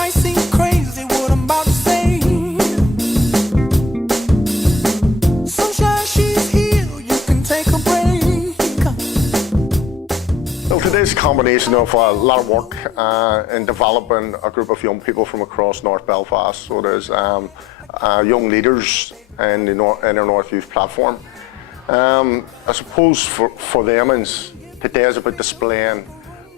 might seem crazy what I'm about to say. Sunshine, she's here, you can take a break. Well, today's a combination of a lot of work in developing a group of young people from across North Belfast. So there's young leaders in the Inner North Youth Platform. I suppose for them, today is about displaying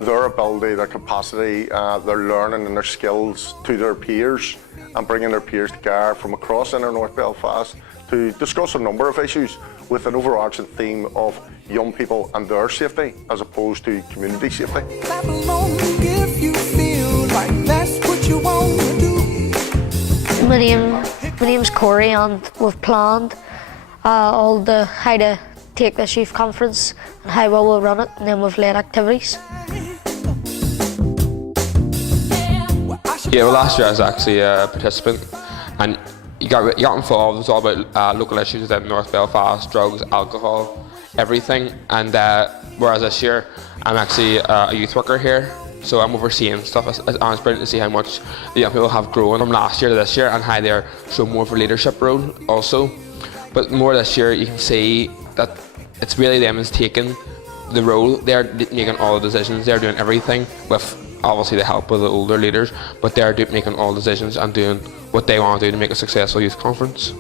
their ability, their capacity, their learning and their skills to their peers, and bringing their peers together from across Inner North Belfast to discuss a number of issues with an overarching theme of young people and their safety as opposed to community safety. Clap along if you feel like that's what you want to do. My name's Corey, and we've planned all the how to take this youth conference and how well we'll run it, and then we've led activities. Yeah, well, last year I was actually a participant, and you got involved. It was all about local issues within North Belfast, drugs, alcohol, everything. And whereas this year I'm actually a youth worker here, so I'm overseeing stuff. And it's brilliant to see how much the young people have grown from last year to this year, and how they're showing more of a leadership role also. But more this year, you can see that it's really them who's taking the role. They're making all the decisions. They're doing everything with obviously the help of the older leaders, but they're making all decisions and doing what they want to do to make a successful youth conference.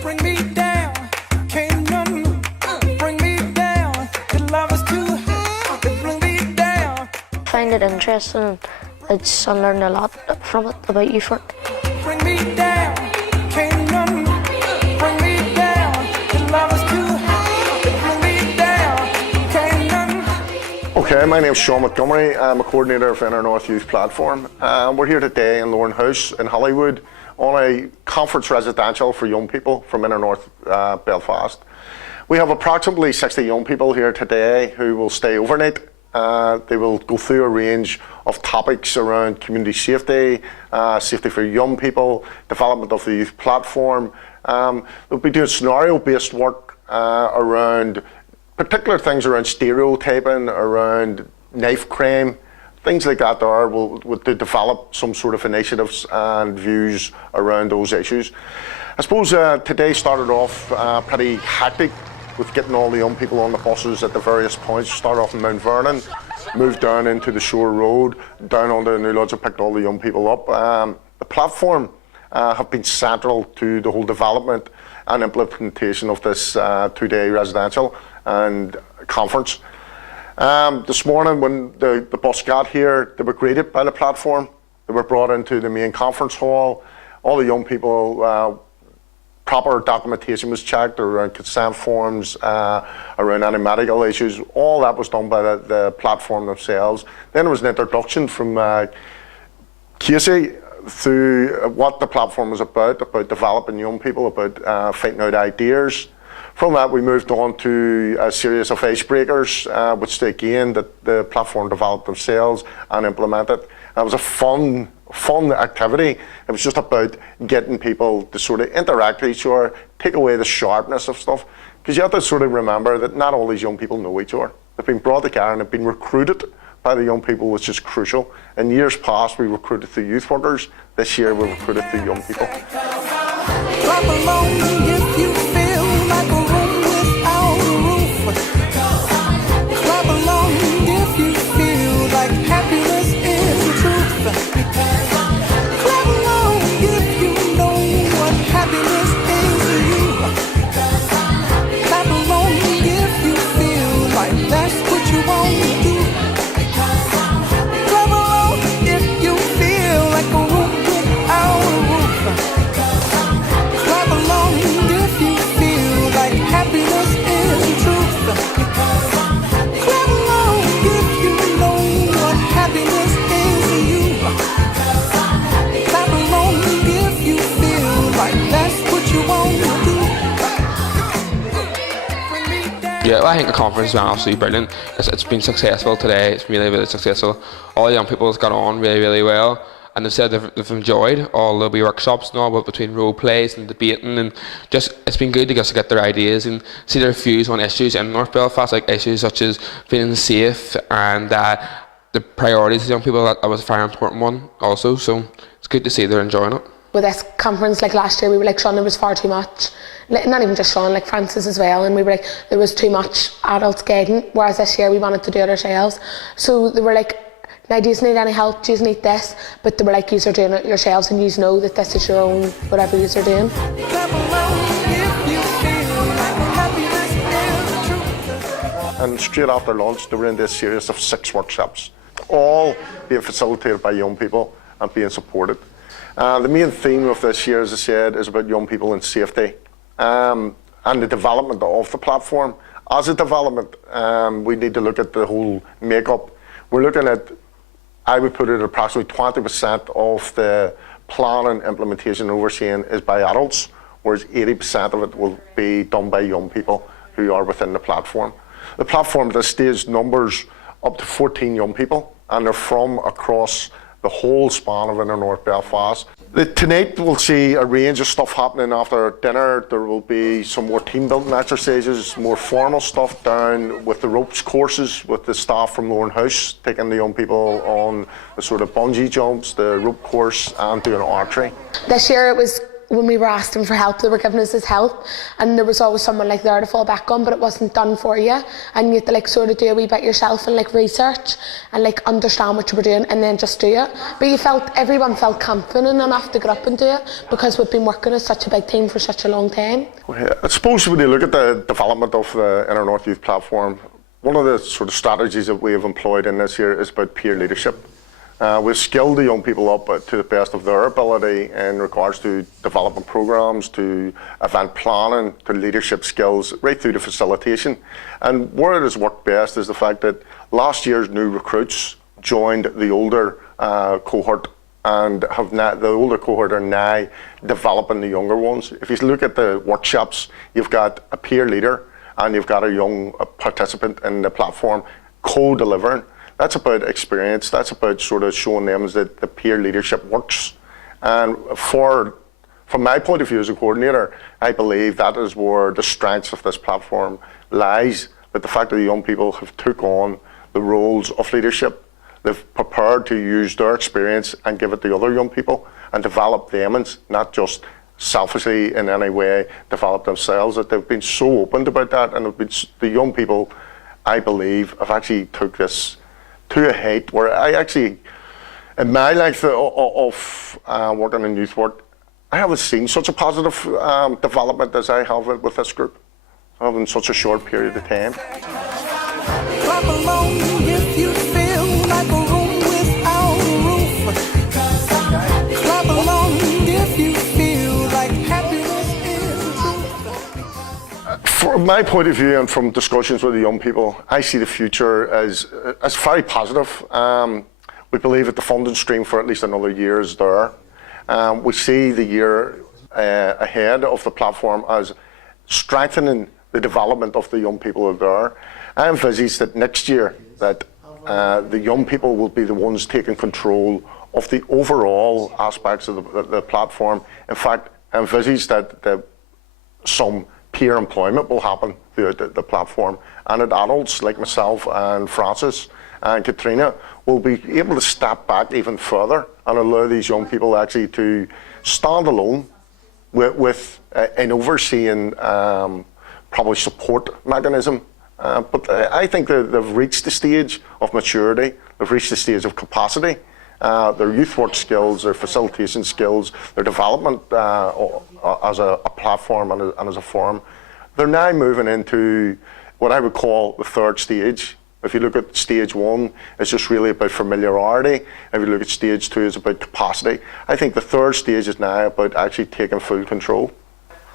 Bring me down, can't none bring me down. The love is too high, bring me down. I find it interesting, and I learned a lot from it about youth work. Bring me down, can't none bring me down. The love is too high, bring me down, can't none. Okay, my name's Sean Montgomery. I'm a coordinator of Inner North Youth Platform. We're here today in Lorne House in Hollywood on a conference residential for young people from Inner North Belfast. We have approximately 60 young people here today who will stay overnight. They will go through a range of topics around community safety, safety for young people, development of the youth platform. They'll be doing scenario-based work around particular things around stereotyping, around knife crime, things like that there to develop some sort of initiatives and views around those issues. I suppose today started off pretty hectic with getting all the young people on the buses at the various points. Started off in Mount Vernon, moved down into the Shore Road, down onto the New Lodge and picked all the young people up. The platform have been central to the whole development and implementation of this two-day residential and conference. This morning when the bus got here, they were greeted by the platform. They were brought into the main conference hall. All the young people, proper documentation was checked around consent forms, around any medical issues. All that was done by the platform themselves. Then there was an introduction from Casey through what the platform was about developing young people, about fighting out ideas. From that, we moved on to a series of icebreakers, which again the platform developed themselves and implemented. It was a fun activity. It was just about getting people to sort of interact with each other, take away the sharpness of stuff. Because you have to sort of remember that not all these young people know each other. They've been brought together and they've been recruited by the young people, which is crucial. In years past, we recruited the youth workers. This year, we recruited the young people. Clap along if you feel like a room without a roof. Clap along if you feel like happiness is the truth. Clap along if you know what happiness is to you. Clap along if you feel like that's what you want to do. Clap along if you feel like a room without a roof. Clap along if you feel like happiness is the truth. Clap along if you know what happiness is to you. Clap along if you feel like that's what you want to do. Yeah, well, I think the conference has been absolutely brilliant. It's been successful today. It's really, really successful. All the young people have got on really, really well. And they've said they've enjoyed all the workshops and all, but between role plays and debating, and just it's been good to just get their ideas and see their views on issues in North Belfast, like issues such as feeling safe and the priorities of young people, that was a very important one also. So it's good to see they're enjoying it. With this conference, like last year, we were like, Sean, there was far too much. Not even just Sean, like Francis as well. And we were like, there was too much adults guiding. Whereas this year, we wanted to do it ourselves. So they were like, now, do you need any help? Do you need this? But they were like, you are doing it yourselves, and you know that this is your own, whatever you are doing. And straight after lunch, they were in this series of 6 workshops, all being facilitated by young people and being supported. The main theme of this year, as I said, is about young people and safety and the development of the platform. As a development, we need to look at the whole makeup. We're looking at, I would put it, approximately 20% of the planning, implementation, and overseeing is by adults, whereas 80% of it will be done by young people who are within the platform. The platform at this stage numbers up to 14 young people, and they're from across the whole span of inner North Belfast. Tonight we'll see a range of stuff happening after dinner. There will be some more team building exercises, more formal stuff down with the ropes courses with the staff from Lorne House, taking the young people on the sort of bungee jumps, the rope course, and doing archery. This year it was, when we were asking for help, they were giving us this help, and there was always someone like there to fall back on, but it wasn't done for you, and you had to like sort of do a wee bit yourself and like research and like understand what you were doing and then just do it. But everyone felt confident enough to get up and do it because we've been working as such a big team for such a long time. I suppose when you look at the development of the Inner North Youth Platform, one of the sort of strategies that we have employed in this year is about peer leadership. We've skilled the young people up to the best of their ability in regards to development programs, to event planning, to leadership skills, right through to facilitation. And where it has worked best is the fact that last year's new recruits joined the older cohort, and the older cohort are now developing the younger ones. If you look at the workshops, you've got a peer leader and you've got a young participant in the platform co-delivering. That's about experience. That's about sort of showing them that the peer leadership works. And from my point of view as a coordinator, I believe that is where the strengths of this platform lies. But the fact that the young people have took on the roles of leadership, they've prepared to use their experience and give it to other young people and develop them, and not just selfishly in any way develop themselves. That they've been so open about that, and the young people, I believe, have actually took this to a height where I actually, in my life of working in youth work, I haven't seen such a positive development as I have with this group in such a short period of time. Clap along if you feel like a room without a roof. Clap along if you feel like happiness is the truth. From my point of view and from discussions with the young people, I see the future as very positive. We believe that the funding stream for at least another year is there. We see the year ahead of the platform as strengthening the development of the young people that are there. I envisage that next year that the young people will be the ones taking control of the overall aspects of the platform. In fact, I envisage that some peer employment will happen through the platform, and that adults like myself and Francis and Katrina will be able to step back even further and allow these young people actually to stand alone with an overseeing probably support mechanism. But I think that they've reached the stage of maturity, they've reached the stage of capacity. Their youth work skills, their facilitation skills, their development as a platform and as a forum, they're now moving into what I would call the third stage. If you look at stage one, it's just really about familiarity. If you look at stage two, it's about capacity. I think the third stage is now about actually taking full control.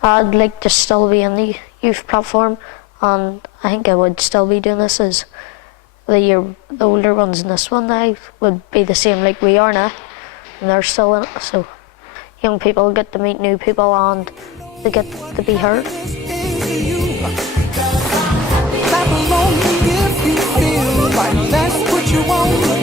I'd like to still be in the youth platform, and I think I would still be doing this as the older ones in this one now would be the same like we are now, and they're still in it, so young people get to meet new people and they get to be heard. Clap along if you feel like that's what you want.